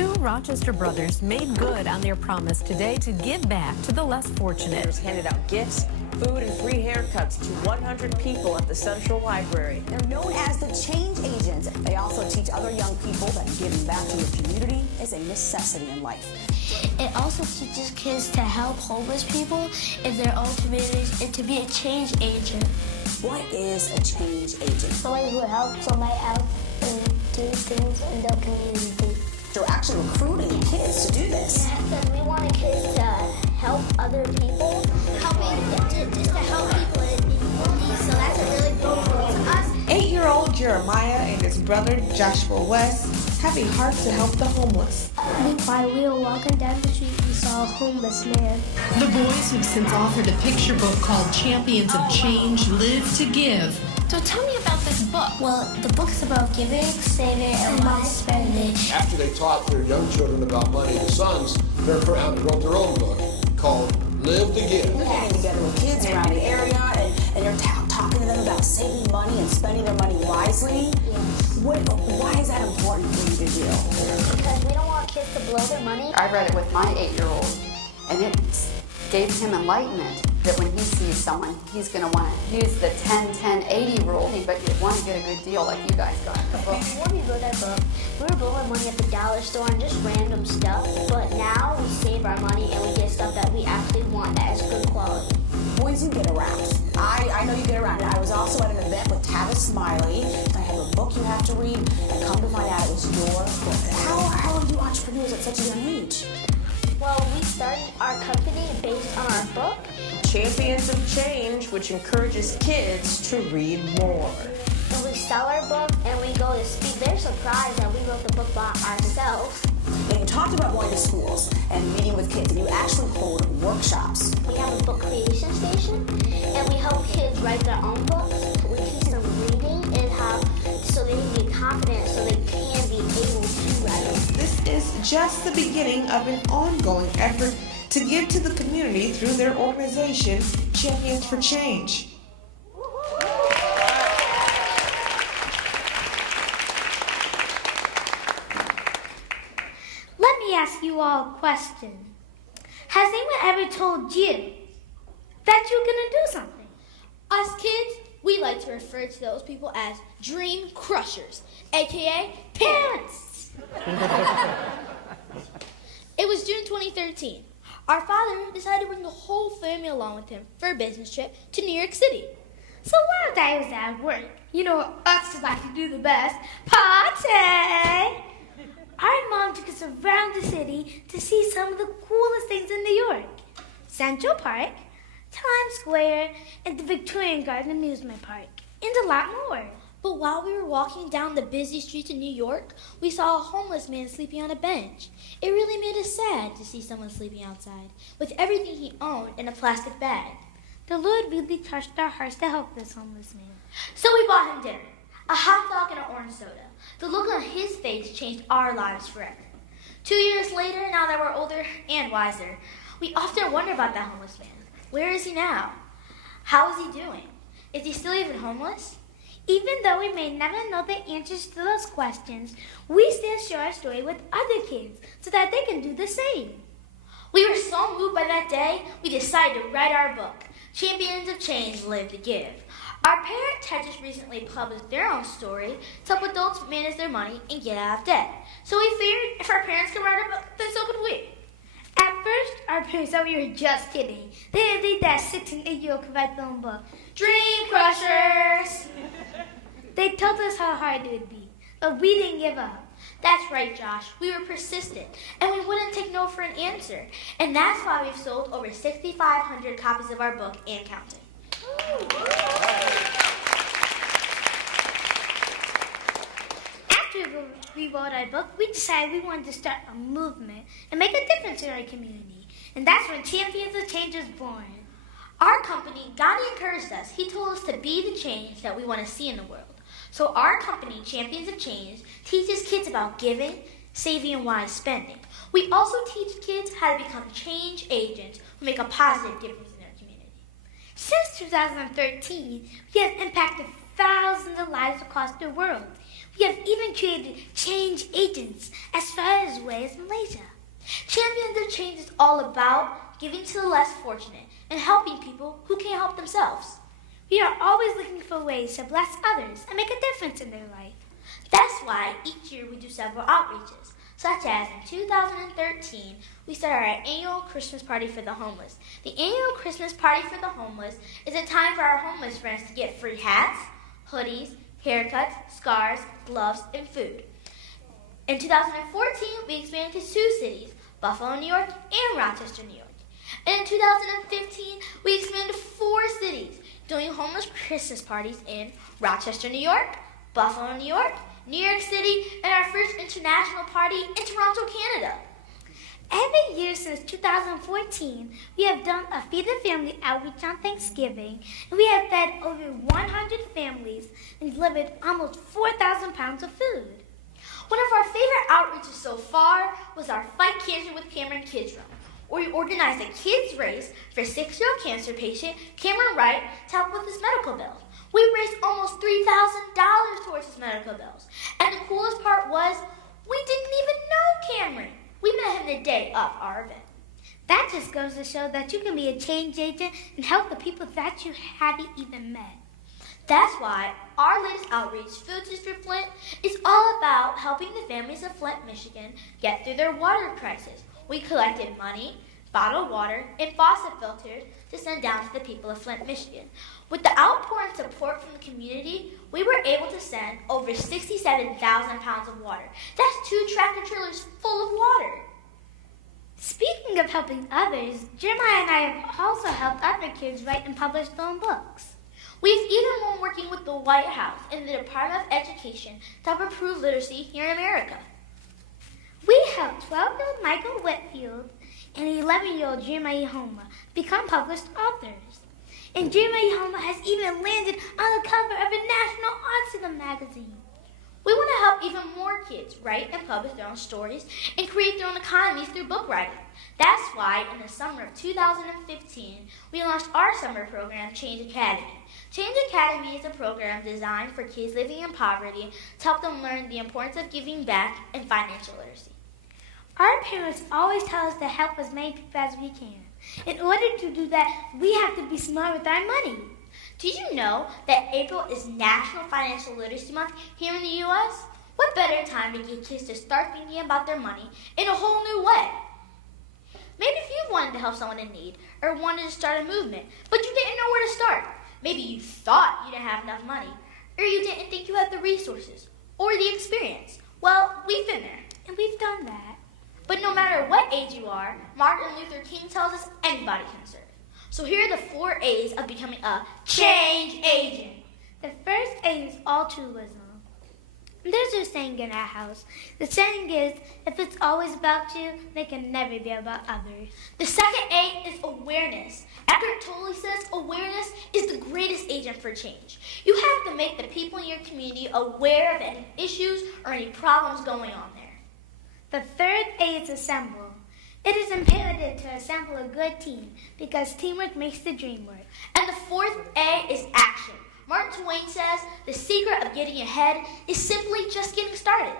Two Rochester brothers made good on their promise today to give back to the less fortunate. Handed out gifts, food, and free haircuts to 100 people at the Central Library. They're known as the change agents. They also teach other young people that giving back to your community is a necessity in life. It also teaches kids to help homeless people in their own communities and to be a change agent. What is a change agent? Somebody who helps somebody out and do things in their community. They're actually recruiting kids to do this. Yeah, because we wanted kids to help other people, just to help people in need. So that's a really big goal to us. 8-year-old Jeremiah and his brother Joshua West have a heart to help the homeless. While we were walking down the street, we saw a homeless man. The boys have since authored a picture book called Champions of Change, Live to Give. So tell me about this book. Well, the book's about giving, saving, and not spending. After they taught their young children about money, the sons turned around and wrote their own book called Live to Give. We're getting together with kids around the area and you're talking to them about saving money and spending their money wisely. Yes. Why is that important for you to do? Because we don't want kids to blow their money. I read it with my 8-year-old, and it gave him enlightenment that when he sees someone, he's going to want to use the 10-10-80 rule, but you want to get a good deal like you guys got in the book. Before we wrote that book, we were blowing money at the dollar store and just random stuff, but now we save our money and we get stuff that we actually want that is good quality. Boys, you get around. I know you get around. I was also at an event with Tavis Smiley. I have a book you have to read, and come to find out it was your book. How are you entrepreneurs at such a young age? Well, we started our company based on our book. Champions of Change, which encourages kids to read more. And we sell our book and we go to speak. They're surprised that we wrote the book by ourselves. And you talked about going to schools and meeting with kids, and you actually hold workshops. We have a book creation station, and we help kids write their own books. We teach them reading and how, so they can be confident, so they can be able to write. This is just the beginning of an ongoing effort to give to the community through their organization, Champions for Change. Let me ask you all a question. Has anyone ever told you that you're gonna do something? Us kids, we like to refer to those people as dream crushers, aka parents. It was June 2013. Our father decided to bring the whole family along with him for a business trip to New York City. So one day I was at work. You know what us like to do the best, party! Our mom took us around the city to see some of the coolest things in New York. Central Park, Times Square, and the Victorian Garden Amusement Park, and a lot more. But while we were walking down the busy streets of New York, we saw a homeless man sleeping on a bench. It really made us sad to see someone sleeping outside, with everything he owned in a plastic bag. The Lord really touched our hearts to help this homeless man. So we bought him dinner, a hot dog and an orange soda. The look on his face changed our lives forever. 2 years later, now that we're older and wiser, we often wonder about that homeless man. Where is he now? How is he doing? Is he still even homeless? Even though we may never know the answers to those questions, we still share our story with other kids so that they can do the same. We were so moved by that day, we decided to write our book, Champions of Change, Live to Give. Our parents had just recently published their own story to help adults manage their money and get out of debt. So we figured if our parents could write a book, then so could we. At first, our parents thought we were just kidding. They didn't think that 6 and 8-year-old could write their own book. Dream crushers! They told us how hard it would be, but we didn't give up. That's right, Josh. We were persistent, and we wouldn't take no for an answer. And that's why we've sold over 6,500 copies of our book and counting. After we wrote our book, we decided we wanted to start a movement and make a difference in our community. And that's when Champions of Change was born. Our company, God encouraged us. He told us to be the change that we want to see in the world. So our company, Champions of Change, teaches kids about giving, saving, and wise spending. We also teach kids how to become change agents who make a positive difference in their community. Since 2013, we have impacted thousands of lives across the world. We have even created change agents as far away as Malaysia. Champions of Change is all about giving to the less fortunate and helping people who can't help themselves. We are always looking for ways to bless others and make a difference in their life. That's why each year we do several outreaches, such as in 2013, we started our annual Christmas party for the homeless. The annual Christmas party for the homeless is a time for our homeless friends to get free hats, hoodies, haircuts, scarves, gloves, and food. In 2014, we expanded to 2 cities, Buffalo, New York, and Rochester, New York. And in 2015, we expanded to 4 cities, doing homeless Christmas parties in Rochester, New York, Buffalo, New York City, and our first international party in Toronto, Canada. Every year since 2014, we have done a Feed the Family outreach on Thanksgiving, and we have fed over 100 families and delivered almost 4,000 pounds of food. One of our favorite outreaches so far was our Fight Cancer with Cameron Kids Run, where we organized a kids race for 6-year-old cancer patient Cameron Wright to help with his medical bills. We raised almost $3,000 towards his medical bills. And the coolest part was, we didn't even know Cameron. We met him the day of our event. That just goes to show that you can be a change agent and help the people that you haven't even met. That's why our latest outreach, Food District Flint, is all about helping the families of Flint, Michigan get through their water crisis. We collected money, bottled water, and faucet filters to send down to the people of Flint, Michigan. With the outpouring support from the community, we were able to send over 67,000 pounds of water. That's 2 tractor trailers full of water. Speaking of helping others, Jeremiah and I have also helped other kids write and publish their own books. We've even been working with the White House and the Department of Education to help improve literacy here in America. We helped 12-year-old Michael Whitfield and 11-year-old Jeremiah Homa become published authors. And Jeremiah Homa has even landed on the cover of a national autism magazine. We want to help even more kids write and publish their own stories and create their own economies through book writing. That's why in the summer of 2015, we launched our summer program, Change Academy. Change Academy is a program designed for kids living in poverty to help them learn the importance of giving back and financial literacy. Our parents always tell us to help as many people as we can. In order to do that, we have to be smart with our money. Did you know that April is National Financial Literacy Month here in the U.S.? What better time to get kids to start thinking about their money in a whole new way? Maybe if you wanted to help someone in need or wanted to start a movement, but you didn't know where to start. Maybe you thought you didn't have enough money, or you didn't think you had the resources or the experience. Well, we've been there. And we've done that. But no matter what age you are, Martin Luther King tells us anybody can serve. So here are the 4 A's of becoming a change agent. The first A is altruism. There's a saying in our house. The saying is, if it's always about you, then it can never be about others. The second A is awareness. Eckhart Tolle says awareness is the greatest agent for change. You have to make the people in your community aware of any issues or any problems going on there. The third A is assemble. It is imperative to assemble a good team because teamwork makes the dream work. And the fourth A is action. Mark Twain says the secret of getting ahead is simply just getting started.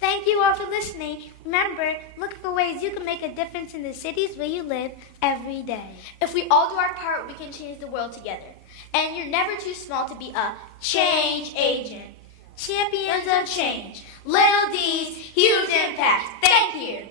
Thank you all for listening. Remember, look for ways you can make a difference in the cities where you live every day. If we all do our part, we can change the world together. And you're never too small to be a change agent. Champions of change. Little D's, huge impact. Thank you.